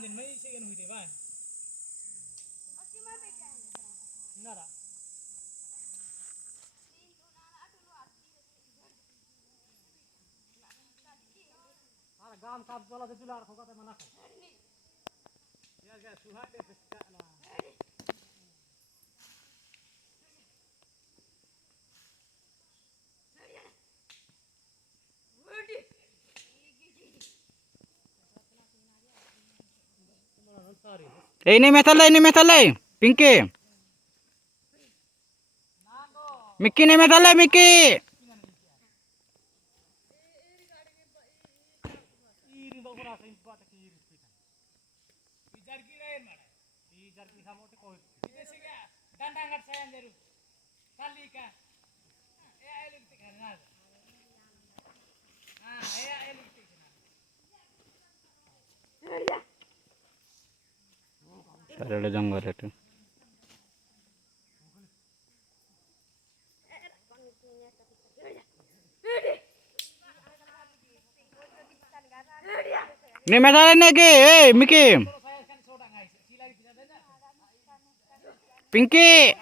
din may sige nuhite ba? Nara. Ara gam kap jola de jular khokate mana. Ya ga suhate pesta na. ini metale, Pinky. Mickey ini metale, Mickey. Iri do pura sain pat ki iri pitan. Ijar ki rain mara. Ijar ki samote koi. Idese ga dandangat sayan jaru. Kali ka. Ya eluk tikar na. Ya eluk tikar. Ada janggal itu. Ini metale nege, Mickey. Pinky.